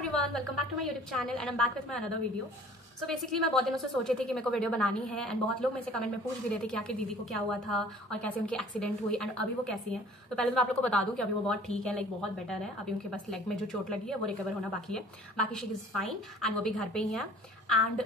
Everyone, welcome back to my YouTube channel and I am back with my another video. So basically मैं बहुत दिनों से सोची थी कि मेरे को वीडियो बनानी है एंड बहुत लोग मेरे से कमेंट में पूछ भी रहे थे कि आखिर दीदी को क्या हुआ था और कैसे उनकी एक्सीडेंट हुई एंड अभी वो कैसी हैं। तो पहले तो मैं आप लोग को बता दूं कि अभी वो बहुत ठीक है, लाइक बहुत बेटर है। अभी उनके बस लेग में जो चोट लगी है वो रिकवर होना बाकी है, बाकी शी इज़ फाइन एंड वो भी घर पे ही है। एंड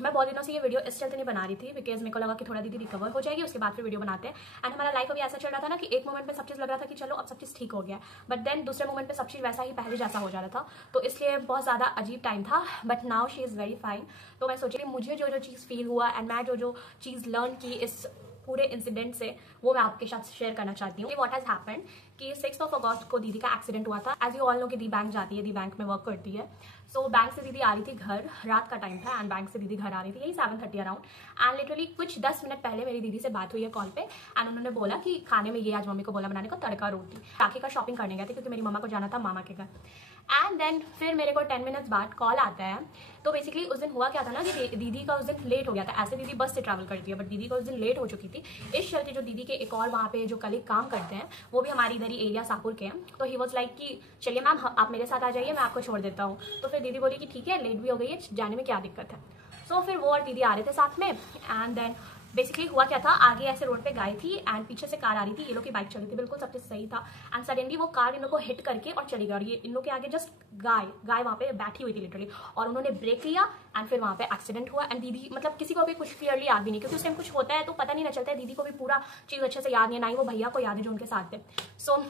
मैं बहुत दिनों से ये वीडियो इस चलते नहीं बना रही थी बिकॉज मेरे को लगा कि थोड़ा दीदी रिकवर हो जाएगी, उसके बाद फिर वीडियो बनाते हैं। एंड हमारा लाइफ अभी ऐसा चल रहा था ना कि एक मोमेंट पे सब चीज़ लग रहा था कि चलो अब सब चीज़ ठीक हो गया, बट देन दूसरे मोमेंट पे सब चीज़ वैसा ही पहले जैसा हो जा रहा था, तो इसलिए बहुत ज़्यादा अजीब टाइम था। But now she is very fine. तो मैं सोची मुझे जो जो चीज़ फील हुआ एंड मैं जो जो चीज़ लर्न की इस पूरे इंसिडेंट से वो मैं आपके साथ शेयर करना चाहती हूँ। व्हाट हैज़ हैपेंड कि 6 अगस्त को दीदी का एक्सीडेंट हुआ था। एज यू ऑल नो कि दी बैंक जाती है, दी बैंक में वर्क करती है। सो बैंक से दीदी आ रही थी घर, रात का टाइम था एंड बैंक से दीदी घर आ रही थी यही 7:30 अराउंड। एंड लिटरली कुछ 10 मिनट पहले मेरी दीदी से बात हुई है कॉल पे एंड उन्होंने बोला कि खाने में ये आज मम्मी को बोला बनाने को तड़का रोटी। राखी का शॉपिंग करने गए थे क्योंकि मेरी मम्मा को जाना था मामा के घर। एंड देन फिर मेरे को 10 मिनट्स बाद कॉल आता है। तो बेसिकली उस दिन हुआ क्या था ना कि दीदी का उस दिन लेट हो गया था। ऐसे दीदी बस से ट्रैवल करती है बट दीदी का उस दिन लेट हो चुकी थी। इस चलते जो दीदी के एक और वहाँ पे जो कलीग काम करते हैं वो भी हमारी इधर ही एरिया सापुर के हैं। तो ही वॉज लाइक कि चलिए मैम आप मेरे साथ आ जाइए, मैं आपको छोड़ देता हूँ। तो फिर दीदी बोली कि ठीक है, लेट भी हो गई है, जाने में क्या दिक्कत है। सो फिर वो और दीदी आ रहे थे साथ में एंड देन बेसिकली हुआ क्या था, आगे ऐसे रोड पे गाय थी एंड पीछे से कार आ रही थी, ये लोग की बाइक चल रही थी, बिल्कुल सब चीज सही था। एंड सडनली वो कार इन लोग को हिट करके और चली गई और ये इन लोग के आगे जस्ट गाय वहाँ पे बैठी हुई थी लिटरली, और उन्होंने ब्रेक लिया एंड फिर वहाँ पे एक्सीडेंट हुआ। एंड दीदी मतलब किसी को भी कुछ क्लियरली याद भी नहीं, क्योंकि उस टाइम कुछ होता है तो पता नहीं ना चलता है। दीदी को भी पूरा चीज़ अच्छे से याद नहीं है, ना ही वो भैया को याद है जो उनके साथ थे। सो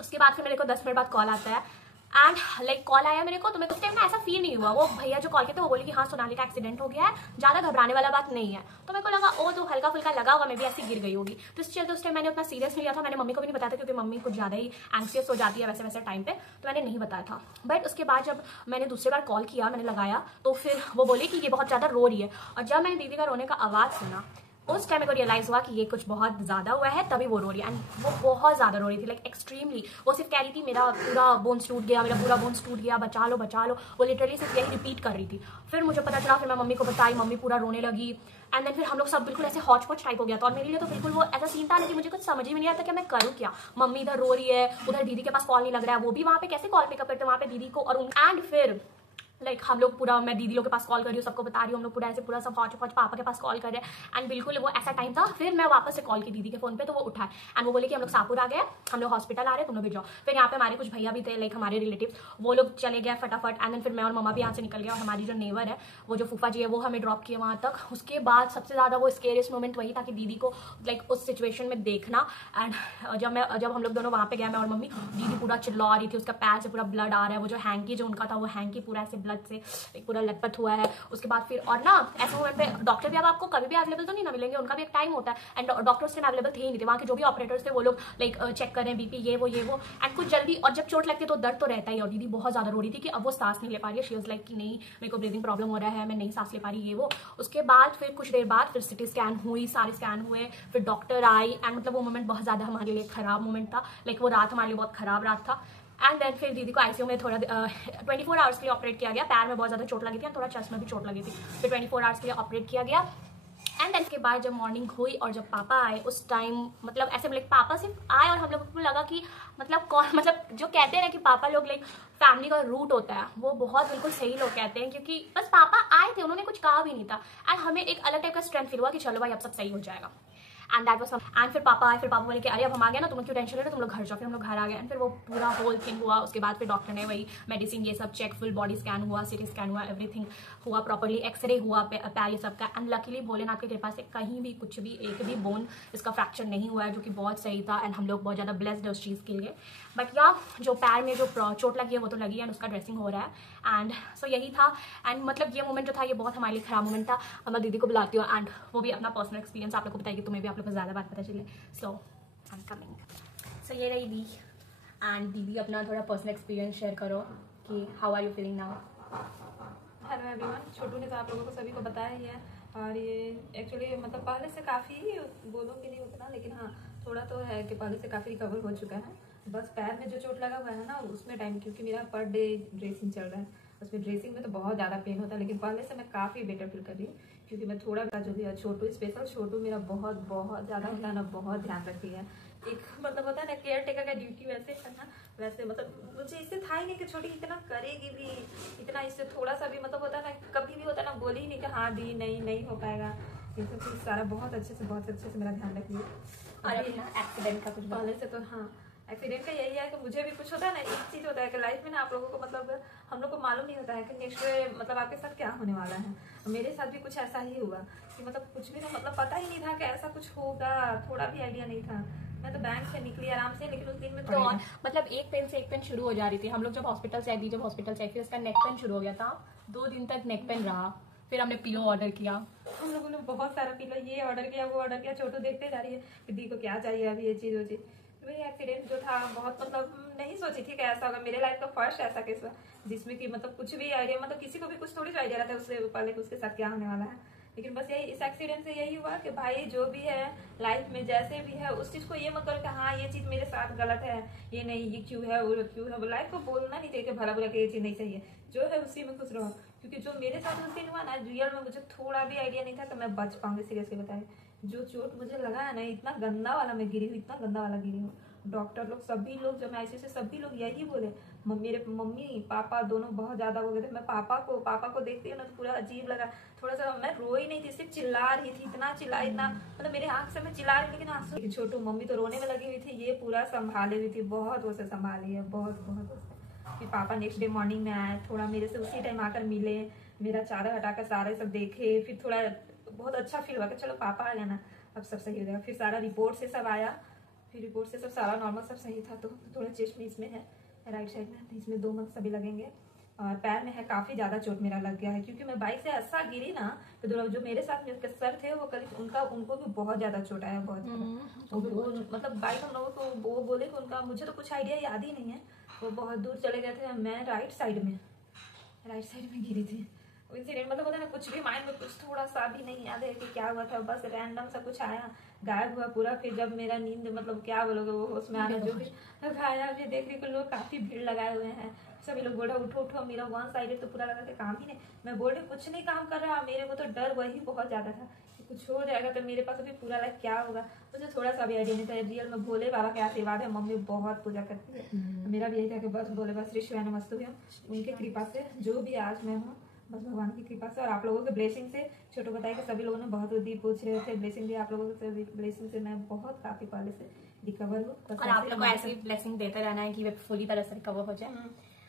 उसके बाद फिर मेरे को 10 मिनट बाद कॉल आता है एंड लाइक कॉल आया मेरे को, तो मेरे को उस टाइम ना ऐसा फील नहीं हुआ। वो भैया जो कॉल किए थे वो बोले कि हाँ सोनाली का एक्सीडेंट हो गया है, ज़्यादा घबराने वाला बात नहीं है। तो मेरे को लगा ओ तो हल्का फुल्का लगा होगा, मे भी ऐसी गिर गई होगी। तो इस चलते उस टाइम मैंने उतना सीरियस नहीं लिया था। मैंने मम्मी को भी नहीं बताया था क्योंकि मम्मी कुछ ज़्यादा ही एंक्सियस हो जाती है वैसे वैसे टाइम पे, तो मैंने नहीं बताया था। बट उसके बाद जब मैंने दूसरी बार कॉल किया, मैंने लगाया, तो फिर वो बोले कि ये बहुत ज़्यादा रो रही है। और जब मैंने दीदी का रोने का आवाज़ सुना उस टाइम मेरे को रियलाइज हुआ कि ये कुछ बहुत ज़्यादा हुआ है, तभी वो रो रही है। एंड वो बहुत ज़्यादा रो रही थी, लाइक एक्सट्रीमली। वो सिर्फ कह रही थी मेरा पूरा बोन्स टूट गया, मेरा पूरा बोन्स टूट गया, बचा लो बचा लो। वो लिटरली सिर्फ यही रिपीट कर रही थी। फिर मुझे पता चला, फिर मैं मम्मी को बताई, मम्मी पूरा रोने लगी। एंड देन फिर हम लोग सब बिल्कुल ऐसे हॉच पॉच टाइप हो गया था। और मेरे लिए तो बिल्कुल वो ऐसा सीन था ना कि मुझे कुछ समझ ही नहीं आता कि मैं करूँ क्या। मम्मी इधर रो रही है, उधर दीदी के पास कॉल नहीं लग रहा है, वो भी वहाँ पे कैसे कॉल पिकअप करते वहाँ पे दीदी को। और एंड फिर लाइक हम लोग पूरा, मैं दीदी लोग के पास कॉल कर रही हूँ, सबको बता रही हूँ, हम लोग पूरा ऐसे पूरा सब हौच पौच पापा के पास कॉल कर रहे हैं। एंड बिल्कुल वो ऐसा टाइम था। फिर मैं वापस से कॉल की दीदी के फोन पे, तो वो उठाए एंड वो बोले कि हम लोग सापुर आ गए, हम लोग हॉस्पिटल आ रहे हैं, तुम लोग भी जाओ। फिर यहाँ पे हमारे कुछ भैया भी थे, लाइक हमारे रिलेटिव्स, वो लोग चले गए फटाफट। एंड देन फिर मैं और मम्मा भी यहाँ से निकल गया और हमारी जो नेबर है, वो जो फूफा जी है, वो हमें ड्रॉप किए वहाँ तक। उसके बाद सबसे ज़्यादा वो स्केरियस्ट मोमेंट वही था कि दीदी को लाइक उस सिचुएशन में देखना। एंड जब हम लोग दोनों वहाँ पे गए, मैं और मम्मी, दीदी पूरा चिल्ला रही थी, उसका पैर से पूरा ब्लड आ रहा है, वो जो हैंकी जो उनका था वो हैंकी पूरा ऐसे ब्लड से पूरा लटपट हुआ है। उसके बाद फिर और ना ऐसे मोमेंट पे डॉक्टर भी अब आपको कभी भी अवेलेबल तो नहीं ना मिलेंगे, उनका भी एक टाइम होता है। एंड डॉक्टर उस टाइम अवेलेबल थे ही नहीं थे, वहाँ के जो भी ऑपरेटर्स थे वो लोग लाइक चेक करें बीपी ये वो एंड कुछ जल्दी। और जब चोट लगती है तो दर्द तो रहता ही। और दीदी बहुत ज्यादा रो रही थी कि अब वो सांस नहीं ले पा रही है। शी वाज लाइक कि नहीं मेरे को ब्रीदिंग प्रॉब्लम हो रहा है, मैं नहीं सांस ले पा रही ये वो। उसके बाद फिर कुछ देर बाद फिर सिटी स्कैन हुई, सारे स्कैन हुए, फिर डॉक्टर आई। एंड मतलब वो मोमेंट बहुत ज्यादा हमारे लिए खराब मोमेंट था, लाइक वो रात हमारे लिए बहुत खराब रात था। एंड देन फिर दीदी को आईसीयू में थोड़ा 24 आवर्स के लिए ऑपरेट किया गया। पैर में बहुत ज़्यादा चोट लगी थी, थोड़ा चेस्ट में भी चोट लगी थी, फिर 24 आवर्स के लिए ऑपरेट किया गया। एंड देन के बाद जब मॉर्निंग हुई और जब पापा आए उस टाइम मतलब ऐसे लाइक पापा सिर्फ आए और हम लोगों को लगा कि मतलब कौन, मतलब जो कहते हैं ना कि पापा लोग लाइक फैमिली का रूट होता है, वो बहुत बिल्कुल सही लोग कहते हैं। क्योंकि बस पापा आए थे, उन्होंने कुछ कहा भी नहीं था एंड हमें एक अलग टाइप का स्ट्रेंथ फील हुआ कि चलो भाई अब सब सही हो जाएगा। एंड दैट वाज एंड फिर पापा आए, फिर पापा बोले कि अरे अब हम आ गए ना, तुम क्यों टेंशन ले रहे हो, तुम लोग घर जाओ। फिर हम लोग घर आ गए एंड फिर वो पूरा होल थिंग हुआ। उसके बाद फिर डॉक्टर ने वही मेडिसिन ये सब चेक, फुल बॉडी स्कैन हुआ, सिटी स्कैन हुआ, एवरीथिंग हुआ प्रॉपरली, एक्सरे हुआ पैर ये सब का। एंड लकीली भोलेनाथ की कृपा से कहीं भी कुछ भी एक भी बोन इसका फ्रैक्चर नहीं हुआ है, जो कि बहुत सही था। एंड हम लोग बहुत ज़्यादा ब्लेस्ड है उस चीज़ के लिए। बट या जो पैर में जो चोट लगी है वो तो लगी है एंड उसका ड्रेसिंग हो रहा है। एंड सो यही था। एंड मतलब ये मोमेंट जो था ये बहुत हमारे लिए खराब मोमेंट था। अब मैं दीदी को बुलाती हूँ एंड वो भी अपना पर्सनल एक्सपीरियंस आप लोग को बताएगी, तुम्हें भी आप लोग को ज़्यादा बात पता चले। सो आई एम कमिंग। सो ये रही दी एंड दीदी अपना थोड़ा पर्सनल एक्सपीरियंस शेयर करो कि how are you feeling now. Hello everyone, Chhotu ने तो आप लोगों को सभी को बताया ही है। और ये एक्चुअली मतलब पहले से काफ़ी बोलो कि नहीं उतना, लेकिन हाँ थोड़ा तो है कि पहले से काफ़ी रिकवर हो चुका है। बस पैर में जो चोट लगा हुआ है ना उसमें टाइम, क्योंकि मेरा पर डे ड्रेसिंग चल रहा है, उसमें ड्रेसिंग में तो बहुत ज़्यादा पेन होता है। लेकिन पहले से मैं काफ़ी बेटर फील कर रही हूँ क्योंकि मैं थोड़ा जो भी है छोटू, स्पेशल छोटू मेरा बहुत बहुत ज़्यादा होता है ना, बहुत ध्यान रखती है। एक मतलब होता है ना केयर टेकर का ड्यूटी वैसे है ना, वैसे मतलब मुझे इससे था ही नहीं कि छोटी इतना करेगी भी, इतना इससे थोड़ा सा भी मतलब होता है ना, कभी भी होता है ना, बोली ही नहीं कि हाँ दी नहीं हो पाएगा। ये सब चीज़ सारा बहुत अच्छे से मेरा ध्यान रखिए। और अभी ना एक्सीडेंट का कुछ पहले से तो हाँ, एक्सीडेंट का यही है कि मुझे भी कुछ होता है ना, एक चीज़ होता है कि लाइफ में ना आप लोगों को मतलब हम लोग को मालूम नहीं होता है कि नेक्स्ट डे मतलब आपके साथ क्या होने वाला है। मेरे साथ भी कुछ ऐसा ही हुआ कि मतलब कुछ भी ना, मतलब पता ही नहीं था कि ऐसा कुछ होगा, थोड़ा भी आइडिया नहीं था। मैं तो बैंक से निकली आराम से, लेकिन उस दिन में तो और मतलब एक पेन से एक पेन शुरू हो जा रही थी। हम लोग जब हॉस्पिटल से आई, जब हॉस्पिटल से आई, फिर उसका नेक पेन शुरू हो गया था। 2 दिन तक नेक पेन रहा। फिर हमने पिलो ऑर्डर किया, हम लोगों ने बहुत सारा पिलो, ये ऑर्डर किया वो ऑर्डर किया। छोटू देखते जा रही है कि दी को क्या चाहिए अभी, ये चीज़ वो चीज़। वही एक्सीडेंट जो था बहुत मतलब नहीं सोची थी कि ऐसा होगा। मेरे लाइफ का फर्स्ट ऐसा केस हुआ जिसमें कि मतलब कुछ भी आइडिया, मतलब किसी को भी कुछ थोड़ी आइडिया रहता है उससे पहले कि उसके साथ क्या होने वाला है। लेकिन बस यही, इस एक्सीडेंट से यही हुआ कि भाई जो भी है लाइफ में जैसे भी है उस चीज़ को ये मत करो कि हाँ ये चीज़ मेरे साथ गलत है, ये नहीं, ये क्यों है वो क्यों है। वो लाइफ को बोलना नहीं चाहिए कि भला बुरा कि ये चीज़ नहीं चाहिए, जो है उसी में खुश रहो। क्योंकि जो मेरे साथ उस दिन हुआ ना, रियल में मुझे थोड़ा भी आइडिया नहीं था कि मैं बच पाऊंगी। सीरियसली बताएं, जो चोट मुझे लगा है ना, इतना गंदा वाला मैं गिरी हूँ, इतना गंदा वाला गिरी हूँ। डॉक्टर लोग सभी लोग, जब मैं आईसीयू से, सभी लोग यही बोले, मेरे मम्मी पापा दोनों बहुत ज्यादा हो गए थे। मैं पापा को देखती हूँ ना तो पूरा अजीब लगा। थोड़ा सा मैं रोई नहीं थी, सिर्फ चिल्ला रही थी, इतना चिल्लाई, इतना मतलब मेरे आंख से मैं चिल्ला रही, लेकिन आंसू। छोटू मम्मी तो रोने में लगी हुई थी, ये पूरा संभाली हुई थी, बहुत उसे संभाली है, बहुत। फिर पापा नेक्स्ट डे मॉर्निंग में आए, थोड़ा मेरे से उसी टाइम आकर मिले, मेरा चादर हटाकर सारे सब देखे। फिर थोड़ा बहुत अच्छा फील हुआ कि चलो पापा आ गया ना, अब सब सही हो जाएगा। फिर सारा रिपोर्ट से सब आया, फिर रिपोर्ट से सब सारा नॉर्मल सब सही था। तो थोड़ा चेस्ट में इसमें है, राइट साइड में, इसमें 2 मंथ सभी लगेंगे। और पैर में है, काफ़ी ज़्यादा चोट मेरा लग गया है, क्योंकि मैं बाइक से ऐसा गिरी ना तो जो मेरे साथ में सर थे वो करीब उनको भी बहुत ज़्यादा चोट आया, बहुत। वो मतलब बाइक हम लोगों को वो बोले कि उनका, मुझे तो कुछ आइडिया याद ही नहीं है, वो बहुत दूर चले गए थे। मैं राइट साइड में गिरी थी। इंसिडेंट मतलब होता है ना, कुछ भी माइंड में कुछ थोड़ा सा भी नहीं याद है कि क्या हुआ था, बस रैंडम सा कुछ आया, गायब हुआ पूरा। फिर जब मेरा नींद मतलब क्या बोलोगे वो उसमें आना, जो भी खाया भी देख रही, लोग काफी भीड़ लगाए हुए हैं, सभी लोग बोला उठो। मेरा 1 साइडेड तो पूरा लगा था, काम ही नहीं। मैं बोल रही कुछ नहीं काम कर रहा, मेरे को तो डर वही बहुत ज्यादा था कि कुछ हो जाएगा तो मेरे पास अभी पूरा लाइफ क्या होगा। मुझे थोड़ा सा भी आइडिया नहीं था। रियल में भोले बाबा के आशीर्वाद है, मम्मी बहुत पूजा करती है। मेरा भी यही था कि बस भोले बाबा श्री शिवाय नमस्तुभ्यम, उनकी कृपा से जो भी आज मैं हूँ, बस भगवान की कृपा से और आप लोगों के ब्लेसिंग से। छोटू बताया कि सभी लोगों ने बहुत दी पूछ रहे थे, ब्लेसिंग दी आप लोगों के ब्लेसिंग से मैं बहुत काफी पहले से रिकवर हूँ। और आप लोगों को ऐसी ब्लेसिंग देते रहना है कि वे फुली तरह से रिकवर हो जाए।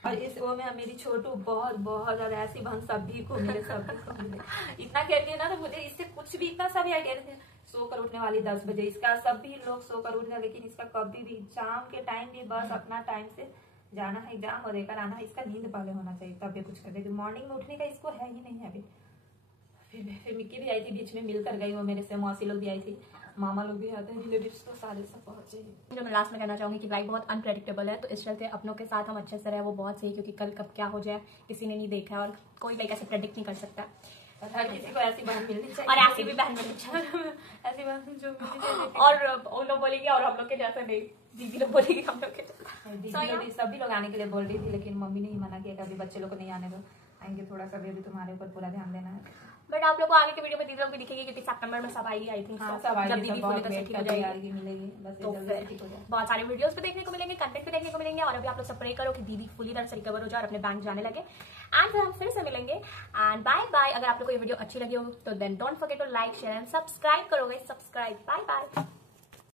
और इस वो में मेरी छोटू बहुत ज्यादा ऐसी बहन सभी को मिले, इतना कहती है ना, तो मुझे इससे कुछ भी इतना सा भी आइडिया नहीं है। सोकर उठने वाली 10 बजे, इसका सभी लोग सोकर उठ गए, लेकिन इसका कभी भी एग्जाम के टाइम भी बस अपना टाइम से जाना है, एग्जाम और देकर आना है। इसका नींद पहले होना चाहिए तब भी कुछ कर देगी। मॉर्निंग में उठने का इसको है ही नहीं है अभी। फिर मिक्की भी आई थी, बीच में मिलकर गई वो मेरे से, मौसी लोग भी आई थी, मामा लोग भी आते हैं, रिलेटिव्स तो सारे सब पहुंचे। जो मैं लास्ट में कहना चाहूंगी कि लाइफ बहुत अनप्रेडिक्टेबल है, तो इस चलते अपनों के साथ हम अच्छे से रहे वो बहुत सही, क्योंकि कल कब क्या हो जाए किसी ने नहीं देखा है और कोई लाइक ऐसे प्रेडिक्ट नहीं कर सकता। हर किसी को ऐसी बहन मिलनी चाहिए, और ऐसी भी बहन मिलनी चाहिए, ऐसी बहन जो मिलनी चाहिए। और उन लोग बोलेंगे और हम लोग के जैसा नहीं, दीदी लोग बोलेंगे हम लोग के जैसा। सभी लोग आने के लिए बोल रही थी, लेकिन मम्मी ने ही मना किया कि अभी बच्चे लोग को नहीं आने दो, आएंगे थोड़ा सा भी, अभी तुम्हारे ऊपर पूरा ध्यान देना है। बट आप लोग को आगे के वीडियो में दीदी लोग भी दिखेगी, क्योंकि सितंबर में सब आएगी, आई थिंक जब दीदी पूरी तरह से ठीक हो जाएगी मिलेगी, बस तो बहुत सारे वीडियोस पे देखने को मिलेंगे, कंटेंट पे देखने को मिलेंगे। और अभी आप लोग सब प्रे करो कि दीदी फुली तरह से रिकवर हो जाए और अपने बैंक जाने लगे। एंड फिर हम फिर से मिलेंगे एंड बाय बाय। अगर आप लोग को ये वीडियो अच्छी लगी हो तो then don't forget to like share and subscribe करोगे, सब्सक्राइब। Bye bye.